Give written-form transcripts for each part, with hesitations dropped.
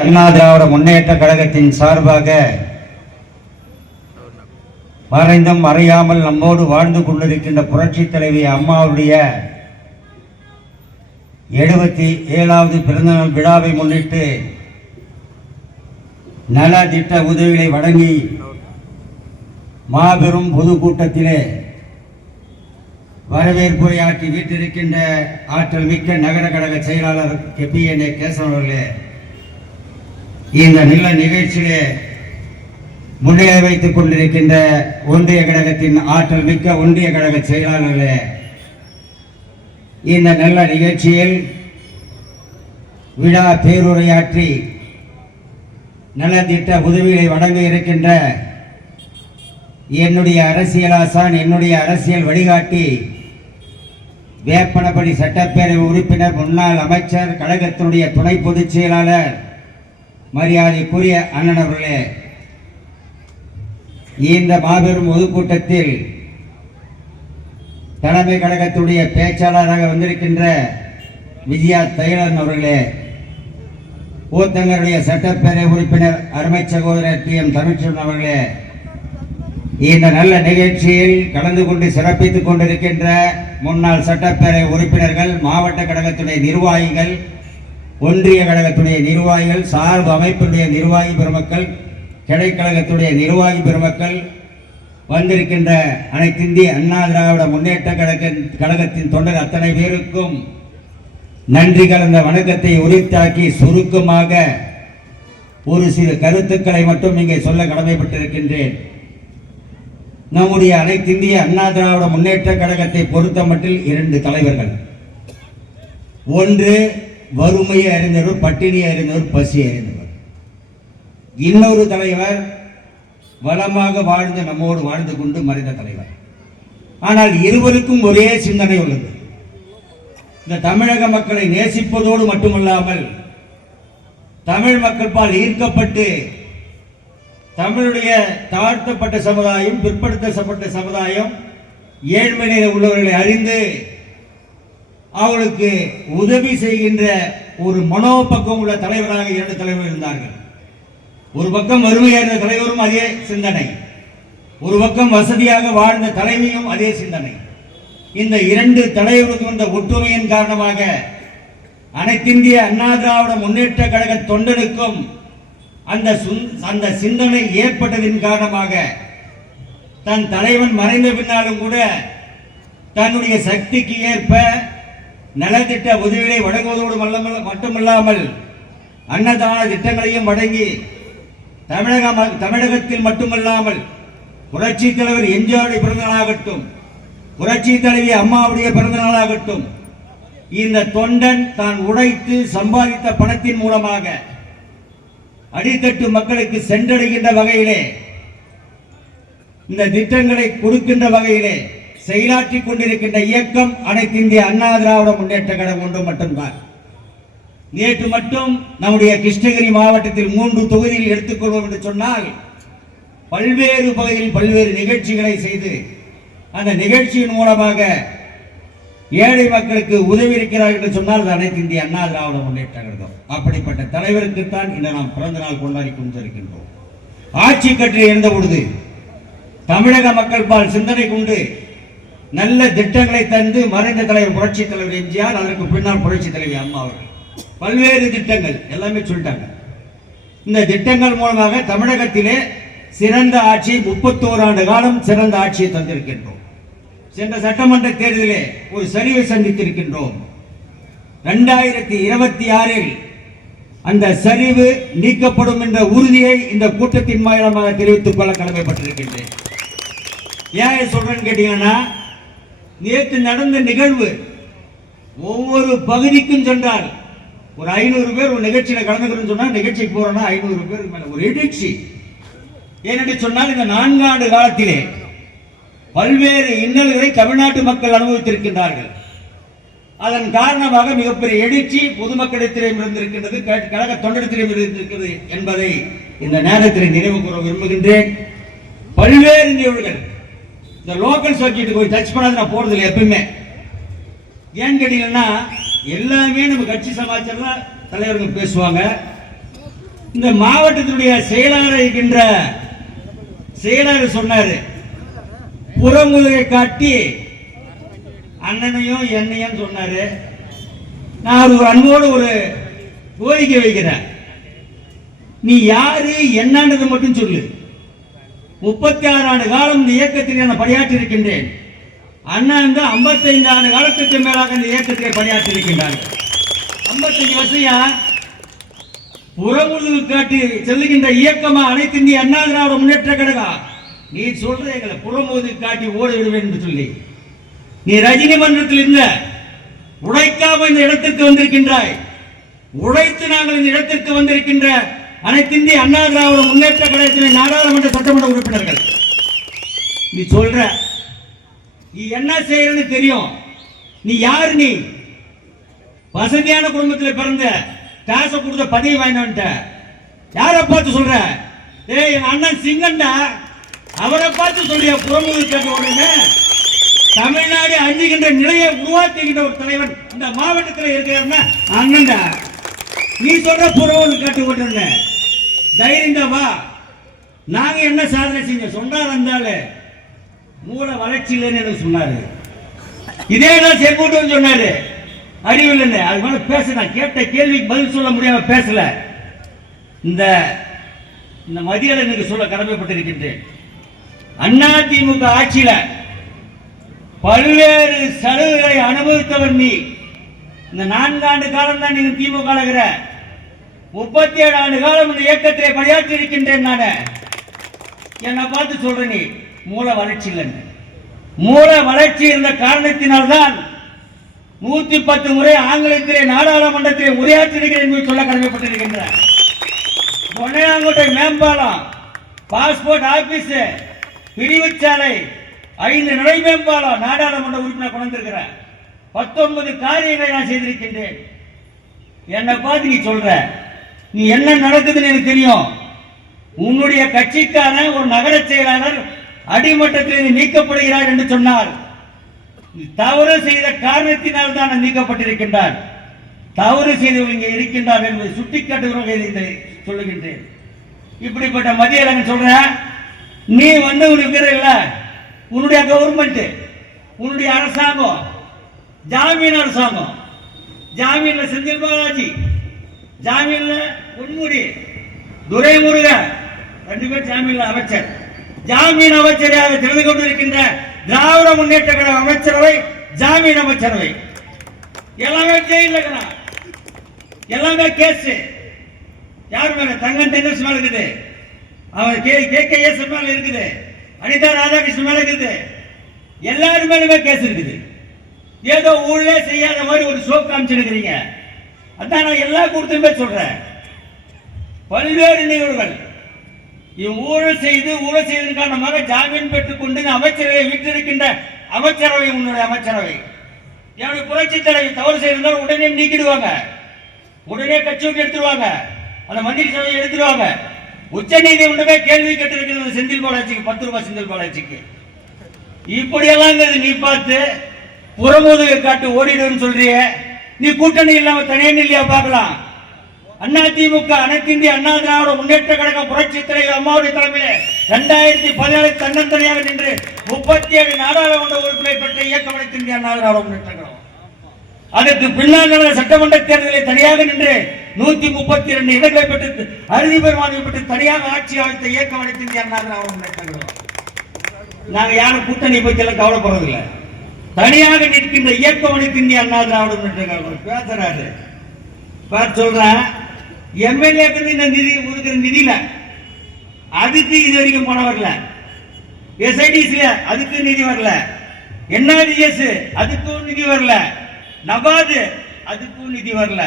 அண்ணா திராவிட முன்னேற்ற கழகத்தின் சார்பாக மறைந்தும் மறையாமல் நம்மோடு வாழ்ந்து கொண்டிருக்கின்ற புரட்சி தலைவி அம்மாவுடைய 77வது பிறந்தநாள் விழாவை முன்னிட்டு நல திட்ட உதவிகளை வழங்கி மாபெரும் பொதுக்கூட்டத்திலே வரவேற்புரையாற்றி வீட்டிருக்கின்ற ஆற்றல் மிக்க நகர கழக செயலாளர் PNA கேசவன் அவர்களே, இந்த நல்ல நிகழ்ச்சியிலே முன்னிலை வைத்துக் கொண்டிருக்கின்ற ஒன்றிய கழகத்தின் ஆற்றல் மிக்க ஒன்றிய கழக செயலாளர்களே, இந்த நல்ல நிகழ்ச்சியில் விழா பேருரையாற்றி நலத்திட்ட உதவிகளை வழங்க இருக்கின்ற என்னுடைய அரசியல் ஆசான், என்னுடைய அரசியல் வழிகாட்டி, வேப்பனப்படி சட்டப்பேரவை உறுப்பினர், முன்னாள் அமைச்சர், கழகத்தினுடைய துணை பொதுச் செயலாளர், மரியாதைக்குரிய அண்ணன் அவர்களே, இந்த மாபெரும் பொதுக்கூட்டத்தில் தலைமை கழகத்துடைய பேச்சாளராக வந்திருக்கின்ற விஜயா தைலன் அவர்களே, ஊத்தங்கருடைய சட்டப்பேரவை உறுப்பினர் அருமை சகோதரர் PM தமிழ்ச்செல்வன் அவர்களே, இந்த நல்ல நிகழ்ச்சியில் கலந்து கொண்டு சிறப்பித்துக் கொண்டிருக்கின்ற முன்னாள் சட்டப்பேரவை உறுப்பினர்கள், மாவட்ட கழகத்துடைய நிர்வாகிகள், ஒன்றிய கழகத்துடைய நிர்வாகிகள், சார்பு அமைப்பினுடைய நிர்வாகி பெருமக்கள், கிளைக்கழகத்துடைய நிர்வாகி பெருமக்கள், வந்திருக்கின்ற அனைத்திந்திய அண்ணா திராவிட முன்னேற்ற கழகத்தின் தொண்டர் அத்தனை பேருக்கும் நன்றி கலந்த வணக்கத்தை உரித்தாக்கி சுருக்கமாக ஒரு சில கருத்துக்களை மட்டும் இங்கே சொல்ல கடமைப்பட்டிருக்கின்றேன். நம்முடைய அனைத்திந்திய அண்ணா திராவிட முன்னேற்ற கழகத்தை பொறுத்த மட்டில் 2 தலைவர்கள். ஒன்று வறுமையை அறிந்தவர், பட்டினியை அறிந்தவர், பசி அறிந்தவர். இன்னொரு தலைவர் வளமாக வாழ்ந்து நம்மோடு வாழ்ந்து கொண்டு மறைந்த தலைவர். ஆனால் இருவருக்கும் ஒரே சிந்தனை உள்ளது. இந்த தமிழக மக்களை நேசிப்பதோடு மட்டுமல்லாமல் தமிழ் மக்கள் பால் ஈர்க்கப்பட்டு தமிழுடைய தாழ்த்தப்பட்ட சமுதாயம், பிற்படுத்தப்பட்ட சமுதாயம், ஏழ்மை நிலை உள்ளவர்களை அறிந்து அவர்களுக்கு உதவி செய்கின்ற ஒரு மனோபக்கம் உள்ள தலைவராக 2 தலைவர்கள் இருந்தார்கள். ஒரு பக்கம் வறுமையாக இருந்த தலைவரும் அதே சிந்தனை, ஒரு பக்கம் வசதியாக வாழ்ந்த தலைவியும் அதே சிந்தனை. இந்த 2 தலைவர்களுக்கும் இந்த ஒற்றுமையின் காரணமாக அனைத்திந்திய அண்ணா திராவிட முன்னேற்ற கழக தொண்டனுக்கும் அந்த சிந்தனை ஏற்பட்டதின் காரணமாக தன் தலைவன் மறைந்த பின்னாலும் கூட தன்னுடைய சக்திக்கு ஏற்ப நலத்திட்ட உதவிகளை வழங்குவதோடு மட்டுமல்லாமல் அன்னதான திட்டங்களையும் வழங்கி தமிழகத்தில் மட்டுமல்லாமல் புரட்சி தலைவர் எம்ஜிஆருடைய பிறந்தநாளாகட்டும், புரட்சி தலைவி அம்மாவுடைய பிறந்தநாளாகட்டும், இந்த தொண்டன் தான் உழைத்து சம்பாதித்த பணத்தின் மூலமாக அடித்தட்டு மக்களுக்கு சென்றடைகின்ற வகையிலே, இந்த திட்டங்களை கொடுக்கின்ற வகையிலே செயலாற்றிக் கொண்டிருக்கின்ற இயக்கம் அனைத்து இந்திய அண்ணா திராவிட முன்னேற்ற கழகம் ஒன்று மட்டும்தான். நேற்று மட்டும் நம்முடைய கிருஷ்ணகிரி மாவட்டத்தில் 3 தொகுதியில் எடுத்துக்கொள்வோம் என்று சொன்னால் பல்வேறு பகுதியில் பல்வேறு நிகழ்ச்சிகளை செய்து அந்த நிகழ்ச்சியின் மூலமாக ஏழை மக்களுக்கு உதவி இருக்கிறார்கள் என்று சொன்னால் அது அனைத்து இந்திய அண்ணா திராவிட முன்னேற்ற கழகம். அப்படிப்பட்ட தலைவருக்குத்தான் இன்று நாம் பிறந்த நாள் கொண்டாடி கொண்டிருக்கின்றோம். ஆட்சி கற்று இருந்த பொழுது தமிழக மக்கள் பால் சிந்தனை கொண்டு நல்ல திட்டங்களை தந்து மறைந்த தலைவர் புரட்சி தலைவர் எம்ஜிஆர், அதற்கு பின்னால் புரட்சி தலைவி அம்மா அவர்கள் பல்வேறு திட்டங்கள் எல்லாமே சொல்லிட்டாங்க. இந்த திட்டங்கள் மூலமாக தமிழகத்திலே சிறந்த ஆட்சி, 31 ஆண்டு காலம் சிறந்த ஆட்சியை தந்திருக்கின்றோம். சென்ற சட்டமன்ற தேர்தலிலே ஒரு சரிவை சந்தித்திருக்கின்றோம். 2026இல் அந்த சரிவு நீக்கப்படும் என்ற உறுதியை இந்த கூட்டத்தின் மூலமாக தெரிவித்துக் கொள்ள கடமைப்பட்டிருக்கின்றேன். ஏன் சொல்றேன்னு கேட்டீங்கன்னா, நேற்று நடந்த நிகழ்வு ஒவ்வொரு பகுதிக்கும் சென்றால் ஒரு 500 பேர் ஒரு நிகழ்ச்சியில கலந்துக்கிறோம் சொன்னா, நிகழ்ச்சிக்கு போறோம்னா 500 பேருக்கு மேல ஒரு எழுச்சி. ஏனென்று சொன்னால் இந்த 4 ஆண்டு காலத்திலே பல்வேறு இன்னல்களை தமிழ்நாட்டு மக்கள் அனுபவித்திருக்கின்றார்கள். அதன் காரணமாக மிகப்பெரிய எழுச்சி பொதுமக்களிடத்திலும் இருந்திருக்கின்றது, கழக தொண்டரிடத்திலும் இருந்திருக்கிறது என்பதை இந்த நேரத்தில் நினைவு கூற விரும்புகின்றேன். பல்வேறு நிகழ்வுகள் இந்த லோக்கல் சர்க்கியூட் போய் டச் பண்ணாது நான் போறதில்லை எப்பயுமே. ஏன்னு கேட்டீங்கன்னா எல்லாமே நம்ம கட்சி சமாச்சாரம் தலைவர்கள் பேசுவாங்க. இந்த மாவட்டத்தினுடைய செயலாளர் இருக்கின்ற செயலாளர் சொன்னாரு, புறமுதுகை காட்டி அண்ணனையும் என்னையும் சொன்னாரு. நான் ஒரு அன்போடு ஒரு கோரிக்கை வைக்கிறேன். நீ யாரு என்னன்றது மட்டும் சொல்லு. 36 ஆண்டு காலம் இந்த இயக்கத்தில் நான் பணியாற்றி இருக்கின்றேன். அண்ணா வந்து 55 ஆண்டு காலத்துக்கு மேலாக இந்த இயக்கத்தில் பணியாற்றி இருக்கின்றார். 55 வருஷம் புறமுதுகு காட்டி செல்லுகின்ற இயக்கமா அனைத்து இந்திய அண்ணா திராவிட முன்னேற்ற கழகம். நீ சொல்ற எங்களை புறமுதுகு காட்டி ஓடி விடுவேன் என்று சொல்லி நீ ரஜினி மன்றத்தில் இருந்த உழைக்காம இந்த இடத்திற்கு வந்திருக்கின்றாய். உழைத்து நாங்கள் இந்த இடத்திற்கு வந்திருக்கின்ற அனைத்து இந்திய அண்ணா திராவிட முன்னேற்ற கழகத்தின் நாடாளுமன்ற சட்டமன்ற உறுப்பினர்கள். நீ சொல்ற நீ என்ன செய்யறன்னு தெரியும். நீ யாரு? நீ வசதியான குடும்பத்தில் பிறந்த காசை கொடுத்த பதவி வாங்கிட்ட. யாரை பார்த்து சொல்ற? ஏய் என் அண்ணன் சிங்கண்டா, அவரை பார்த்து சொல்றிய புறமுதுகு காட்டி உடனே தமிழ்நாடு அஞ்சுகின்ற நிலையை உருவாக்குகின்ற ஒரு தலைவன் இந்த மாவட்டத்தில் இருக்கிறார்னா அண்ணன்டா. நீ சொல்ற புறமுதுகு காட்டி உடனே தைரியம் தான் வா. நாங்க என்ன சாதனை செஞ்ச சொன்னார் இருந்தாலும் மூல வளர்ச்சி இல்லைன்னு எனக்கு சொன்னாரு. இதே தான் செங்கோட்டையன் சொன்னாரு அறிவு இல்லைன்னு. அது மேல பேச நான் கேட்ட கேள்விக்கு பதில் சொல்ல முடியாம பேசல. இந்த மதியம் எனக்கு சொல்ல கடமைப்பட்டிருக்கின்றேன். அதிமுக ஆட்சியில பல்வேறு சலுகைகளை அனுபவித்தவர் நீ. இந்த 4 ஆண்டு காலம் தான் நீங்க திமுக 37 ஆண்டு காலம் இந்த இயக்கத்திலே பணியாற்றி இருக்கின்றேன். நான் என்னை பார்த்து சொல்றேன் நீ மூல வளர்ச்சி இல்லைன்னு. மூல வளர்ச்சி இருந்த காரணத்தினால்தான் 110 முறை ஆங்கிலத்திலே நாடாளுமன்றத்திலே உரையாற்றி இருக்கிறேன் என்று சொல்ல கடமைப்பட்டிருக்கின்றேன். பொன்னையாங்கோட்டை மேம்பாலம், பாஸ்போர்ட் ஆபீஸ், பிரிவுச்சாலை, 5 நடை மேம்பாலம் நாடாளுமன்ற உறுப்பினர் கொண்டிருக்கிறேன். 19 காரியங்களை நான் செய்திருக்கின்றேன். என்னை பார்த்து நீ சொல்ற நீ என்ன நடக்குதுன்னு எனக்கு தெரியும். உன்னுடைய கட்சிக்கான ஒரு நகர செயலாளர் அடிமட்டத்தில் நீக்கப்படுகிறார் என்று சொன்னார். தவறு செய்த காரணத்தினால் தான் நீக்கப்பட்டிருக்கின்றார். தவறு செய்தவர் இங்கே இருக்கின்றார் என்பதை சுட்டிக்காட்டுகிறவர்கள் சொல்லுகின்றேன். இப்படிப்பட்ட மதிய சொல்ற நீ வந்து உனக்கு இல்ல உன்னுடைய கவர்மெண்ட், உன்னுடைய அரசாங்கம் ஜாமீன் அரசாங்கம். ஜாமீன்ல செந்தில் பாலாஜி, ஜாமீன்ல பொன்முடி, துரைமுருகன் 2 பேர் ஜாமீன்ல அமைச்சர். ஜாமீன் அமைச்சராக திறந்து கொண்டிருக்கின்ற திராவிட முன்னேற்ற கழக அமைச்சரவை, ஜாமீன் அமைச்சரவை எல்லாமே ஜெயில, எல்லாமே கேஸ். யார் மேல? தங்கம் தென்னரசு மேல இருக்குது, அவன் KKS மேல இருக்குது, அனிதா ராதாகிருஷ்ணன் மேல இருக்குது, எல்லாரும் மேலுமே கேஸ் இருக்குது. ஏதோ ஊழலே செய்யாத மாதிரி ஒரு சோப் காமிச்சிருக்கிறீங்க. அதான் நான் எல்லா கூட்டத்துமே சொல்றேன். பல்வேறு நிகழ்வுகள் ஊழல் செய்ததன் காரணமாக ஜாமீன் பெற்றுக் கொண்டு அமைச்சரவை விட்டிருக்கின்ற அமைச்சரவை, உன்னுடைய அமைச்சரவை என்னுடைய புரட்சி தலைவி தவறு செய்திருந்தால் உடனே நீக்கிடுவாங்க, உடனே கட்சி விட்டு எடுத்துருவாங்க, அந்த மந்திரி சபையை எடுத்துருவாங்க. உச்ச நீதிமன்றமே கேள்வி கேட்டிருக்கிறது செந்தில் பாலாஜிக்கு 10 ரூபாய் செந்தில் பாலாஜிக்கு. இப்படியெல்லாம் நீ பார்த்து புறமுதுகை காட்டு ஓடிடுன்னு சொல்றிய. நீ கூட்டணி இல்லாம தனியே இல்லையா பார்க்கலாம். அதிமுக அனைத்து இந்திய அண்ணா திராவிட முன்னேற்ற கழகம் புரட்சி தலைவர் அம்மாவுடைய தலைமையில் 2017 தன்னந்தனியாக நின்று 37 நாடாளுமன்ற உறுப்பினர் பெற்ற இயக்கம் அனைத்து இந்திய அண்ணா திராவிட முன்னேற்ற கழகம். அதற்கு பின்னால் நடந்த சட்டமன்ற தேர்தலில் தனியாக நின்று 132 இடங்களை பெற்று அறுதி பெருமானை பெற்று தனியாக ஆட்சி அமைத்த இயக்கம் அனைத்து இந்திய அண்ணா திராவிட முன்னேற்ற கழகம். நாங்க யாரும் கூட்டணி பற்றி எல்லாம் கவலைப்படுறதில்லை. தனியாக நிற்கின்ற இயக்கம் அனைத்து இந்திய அண்ணா திராவிட முன்னேற்ற கழகம் பேசுறாரு. பார்த்து சொல்றேன், எம்எல்ஏக்கு இந்த நிதி ஒதுக்குற நிதியில அதுக்கு இது வரைக்கும் பணம் வரல, SIDC அதுக்கு நிதி வரல, NRDS அதுக்கும் நிதி வரல, நபாது அதுக்கும் நிதி வரல,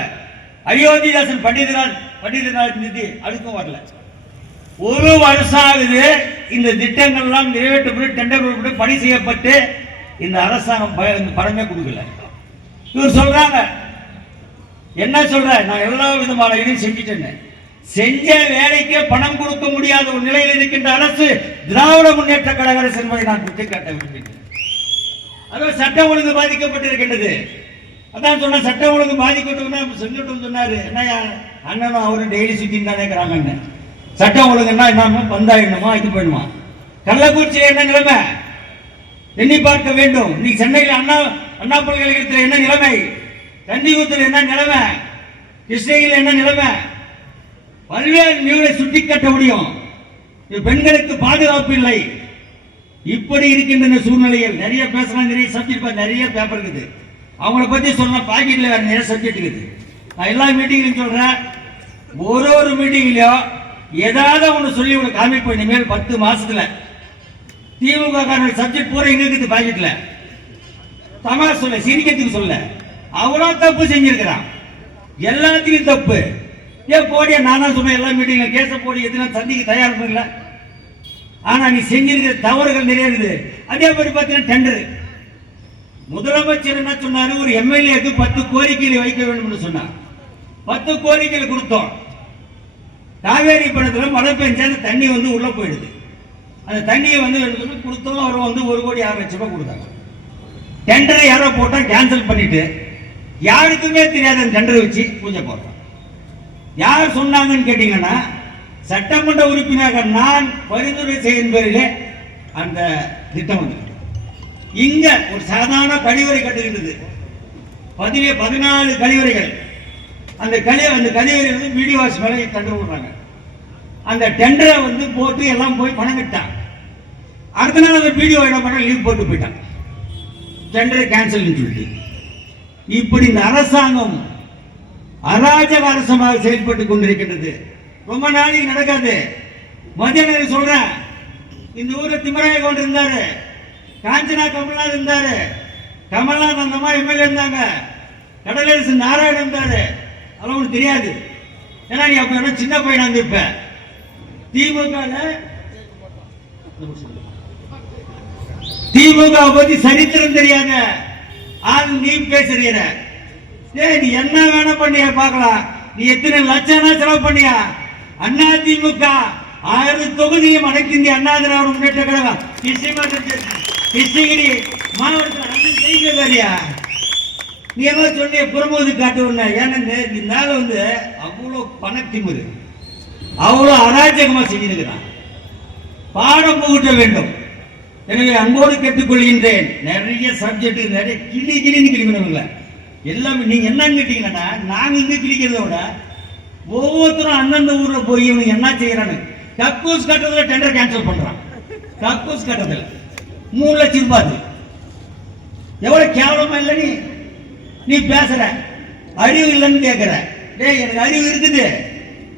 அயோத்திதாசன் பண்டிதராஜ் நிதி அதுக்கும் வரல. ஒரு வருஷம் ஆகுது இந்த திட்டங்கள் எல்லாம் நிறைவேற்றப்பட்டு டெண்டர் பணி செய்யப்பட்டு இந்த அரசாங்கம் பணமே கொடுக்கல. இவர் சொல்றாங்க, என்ன சொல்ற, நான் எல்லா விதமான இதையும் செஞ்சுட்டேன். செஞ்ச வேலைக்கே பணம் கொடுக்க முடியாத ஒரு நிலையில் இருக்கின்ற அரசு திராவிட முன்னேற்ற கழக அரசு என்பதை நான் சுட்டிக்காட்ட விரும்புகிறேன். அதுவும் சட்டம் ஒழுங்கு பாதிக்கப்பட்டிருக்கின்றது. அதான் சொன்ன சட்டம் ஒழுங்கு பாதிக்கட்டும்னா சொல்லட்டும் சொன்னாரு. என்ன அண்ணனும் அவரும் டெய்லி சுத்தின்னு தானே இருக்கிறாங்க. சட்டம் ஒழுங்குன்னா என்ன பந்தாயிடணுமா இது பண்ணுமா? கள்ளக்குறிச்சியில் என்ன நிலைமை எண்ணி பார்க்க வேண்டும். இன்னைக்கு சென்னையில் அண்ணா பல்கலைக்கழகத்தில் என்ன நிலைமை, தண்டியூத்தில் என்ன நிலைமை, கிருஷ்ணகிரியில் என்ன நிலைமை, பல்வேறு நிலையை சுட்டி காட்ட முடியும். பெண்களுக்கு பாதுகாப்பு இல்லை. இப்படி இருக்கின்ற சூழ்நிலையில் நிறைய பேசலாம், நிறைய சப்ஜெக்ட் நிறைய பேப்பர் இருக்குது. அவங்கள பத்தி சொன்ன பாக்கெட்ல வேற நிறைய சப்ஜெக்ட் இருக்குது. நான் எல்லா மீட்டிங்லையும் சொல்றேன், ஒரு மீட்டிங்லயும் ஏதாவது ஒன்று சொல்லி உங்களை காமிப்போம். இனிமேல் 10 மாசத்துல திமுக சப்ஜெக்ட் பூரா எங்க இருக்குது பாக்கெட்ல. தமாஷ் சொல்ல, சிரிக்கிறதுக்கு சொல்ல, அவ்வளோ தப்பு செஞ்சிருக்கிறான். எல்லாத்தையும் தப்பு. ஏன் போடியா, நான் தான் சொன்னேன் எல்லா மீட்டிங்ல கேச போடி எதுனா சந்திக்க தயார் பண்ணல. ஆனா நீ செஞ்சிருக்கிற தவறுகள் நிறைய இருக்குது. அதே மாதிரி பார்த்தீங்கன்னா டெண்டர். முதலமைச்சர் என்ன சொன்னாரு, ஒரு எம்எல்ஏக்கு 10 கோரிக்கைகளை வைக்க வேண்டும் சொன்னார். 10 கோரிக்கைகளை கொடுத்தோம். காவேரி பணத்தில் மழை பெஞ்சா அந்த தண்ணி வந்து உள்ள போயிடுது. அந்த தண்ணியை வந்து கொடுத்தோம். அவர் வந்து 1,06,00,000 கொடுத்தாங்க. டெண்டரை யாரோ போட்டா கேன்சல் பண்ணிட்டு யாருக்குமே தெரியாத டெண்டரை வச்சு பூஜை போடுறோம். யார் சொன்னாங்கன்னு கேட்டீங்கன்னா, சட்டமன்ற உறுப்பினராக நான் பரிந்துரை செய்யும் பேரிலே அந்த திட்டம் வந்து இங்க ஒரு சாதாரண கழிவறை கட்டுகின்றது. 14 கழிவறைகள். அந்த கழிவறை வந்து வீடியோஸ் மேலே டெண்டர் விடுறாங்க. அந்த டெண்டரை வந்து போட்டு எல்லாம் போய் பணம் கட்டான். அடுத்த நாள் அந்த வீடியோ என்ன பண்ண லீவ் போட்டு போயிட்டான். டெண்டரை கேன்சல் சொல்லிட்டு. இப்படி இந்த அரசாங்கம் அராஜக அரசமாக செயல்பட்டு கொண்டிருக்கின்றது. ரொம்ப நாளைக்கு நடக்காது. மத்திய நேரம் சொல்றேன், இந்த ஊர்ல திம்மராய கவுண்டர் இருந்தாரு, காஞ்சனா கமல்நாத் இருந்தாரு, கமல்நாத் அந்த அம்மா எம்எல்ஏ இருந்தாங்க, கடலரசு நாராயணன் இருந்தாரு. அதெல்லாம் உனக்கு தெரியாது. ஏன்னா நீ அப்ப என்ன சின்ன பையனா இருந்திருப்ப. திமுக பத்தி சரித்திரம் தெரியாத ஆள் நீ பேசுறீர. நீ என்ன வேணா பண்ணியா பார்க்கலாம். நீ எத்தனை லட்சம் செலவு பண்ணியா? அண்ணா திமுக 1000 தொகுதியும் அனைத்து இந்திய அண்ணா திராவிட முன்னேற்ற கழகம் கிருஷ்ணகிரி மாவட்டத்தில் ஜெயிக்கலையா? நீ எல்லாம் சொன்னிய புறம்போது காட்டு. ஏன்னா இந்த வந்து அவ்வளோ பணத்திமுரு, அவ்வளோ அராஜகமா செஞ்சிருக்கிறான். பாடம் புகட்ட வேண்டும். எனவே அன்போடு கேட்டுக்கொள்கின்றேன். நிறைய சப்ஜெக்ட் நிறைய கிளின்னு கிளிக்கணும்ல. எல்லாமே நீங்க என்னன்னு கேட்டீங்கன்னா, நாங்க இங்க கிளிக்கிறத விட ஒவ்வொருத்தரும் அந்தந்த ஊர்ல போய் இவனுக்கு என்ன செய்யறானு கக்கூஸ் கட்டுறதுல டெண்டர் கேன்சல் பண்றான். கக்கூஸ் கட்டுறதுல 3 லட்சம் ரூபாய். எவ்வளவு கேவலமா இல்ல நீ பேசுற. அறிவு இல்லைன்னு கேட்கிற. டேய், எனக்கு அறிவு இருக்குது.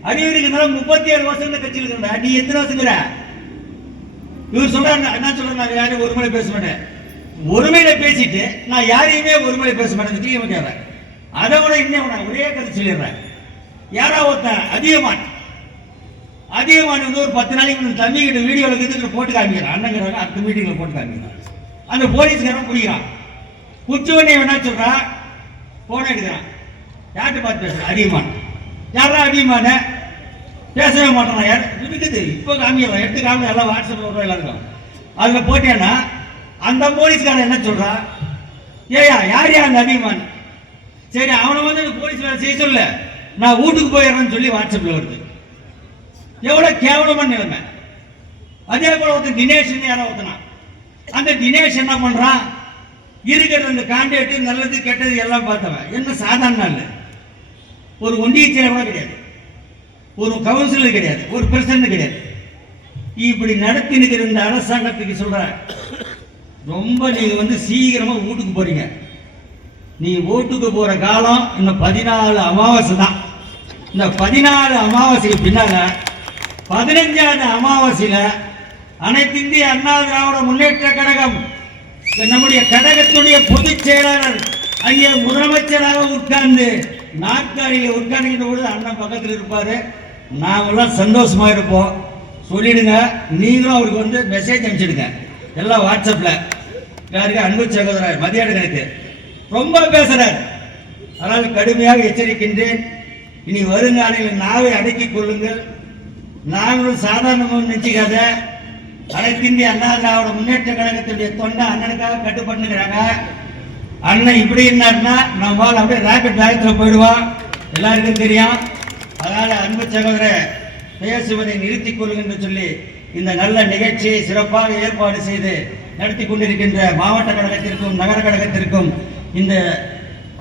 அறிவு இருக்கிறதுனால 37 வருஷம் கட்சியில் இருக்கிற. நீ எத்தனை வருஷங்கிற? இவர் சொல்றாரு, என்ன சொல்றாரு, யாரையும் ஒருமுறை பேச மாட்டேன். ஒருமையில பேசிட்டு நான் யாரையுமே ஒருமுறை பேச மாட்டேன். அதை விட இன்னும் ஒரே கருத்து சொல்லிடுறேன். யாரா ஒருத்தன் அதிகமான வந்து ஒரு 10 நாளைக்கு தம்பி கிட்ட வீடியோவில் இதுக்கு போட்டு காமிக்கிறான். அண்ணங்கிறாங்க, அடுத்த மீட்டிங்ல போட்டு காமிக்கிறான். அந்த போலீஸ்காரன் பிடிக்கிறான். குச்சவனே என்ன சொல்றான், போன எடுக்கிறான். யார்கிட்ட பார்த்து பேசுற? அதிகமான. யாரா அதிகமான? பேசவே மாட்டான். யார் இருக்குது இப்போ காமிக்கலாம், எடுத்து காமி எல்லாம் வாட்ஸ்அப்ல வருவோம் எல்லாருக்கும். அதுல போட்டேன்னா அந்த போலீஸ்காரன் என்ன சொல்றான், ஏயா யார் அந்த அதிகமான்? சரி, அவனை வந்து போலீஸ் வேலை செய்ய சொல்ல, நான் வீட்டுக்கு போயிடுறேன்னு சொல்லி வாட்ஸ்அப்ல வருது. எவ்வளவு கேவலமான நிலைமை. அதே போல ஒருத்தன் தினேஷ் யாரோ ஒருத்தனா, அந்த தினேஷ் என்ன பண்றான், இருக்கிற அந்த கான்ட்ராக்ட் நல்லது கெட்டது எல்லாம் பார்த்தவன். என்ன சாதாரண இல்ல, ஒரு ஒன்றிய செயலர் கூட கிடையாது, ஒரு கவுன்சிலர் கிடையாது, ஒரு பிரசிடன்ட் கிடையாது. இப்படி நடத்தி நிற்கிற இந்த அரசாங்கத்துக்கு சொல்ற, ரொம்ப நீங்க வந்து சீக்கிரமா வீட்டுக்கு போறீங்க. நீ வீட்டுக்கு போற காலம் இன்னும் 14 அமாவாசை தான். இந்த 14 அமாவாசைக்கு பின்னால 15வது அமாவாசையில அனைத்து இந்திய அண்ணா திராவிட முன்னேற்ற கழகம் நம்முடைய கழகத்துடைய பொதுச் செயலாளர் அங்கே முதலமைச்சராக உட்கார்ந்து நாற்காலியில் உட்கார்ந்துகிட்ட பொழுது அண்ணன் பக்கத்தில் இருப்பாரு. நாமெல்லாம் சந்தோஷமா இருப்போம். சொல்லிடுங்க, நீங்களும் அவருக்கு வந்து மெசேஜ் அனுப்பிச்சிடுங்க எல்லாம் வாட்ஸ்அப்ல. யாருக்கு? அன்பு சகோதரர் மதியாடு கணக்கு ரொம்ப பேசுறார். அதனால் கடுமையாக எச்சரிக்கின்றேன். இனி வருங்காலையில் நாவை அடக்கிக் கொள்ளுங்கள். நாங்களும் சாதாரணமாக நினைச்சுக்காத. அனைத்து இந்திய அண்ணா திராவிட முன்னேற்ற கழகத்துடைய தொண்டை அண்ணனுக்காக கட்டுப்பட்டுக்கிறாங்க. அண்ணன் இப்படி இருந்தாருன்னா நம்மால் அப்படியே ராக்கெட் வேகத்தில் போயிடுவான், எல்லாருக்கும் தெரியும். அதனால அன்பு சகோதரர் பேசுவதை நிறுத்திக் கொள்ளுங்க சொல்லி இந்த நல்ல நிகழ்ச்சியை சிறப்பாக ஏற்பாடு செய்து நடத்தி கொண்டிருக்கின்ற மாவட்ட கழகத்திற்கும் நகர கழகத்திற்கும் இந்த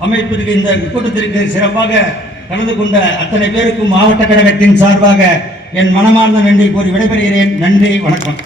அமைப்பிற்கு இந்த கூட்டத்திற்கு சிறப்பாக கலந்து கொண்ட அத்தனை பேருக்கும் மாவட்ட கழகத்தின் சார்பாக என் மனமார்ந்த நன்றி கூறி விடைபெறுகிறேன். நன்றி, வணக்கம்.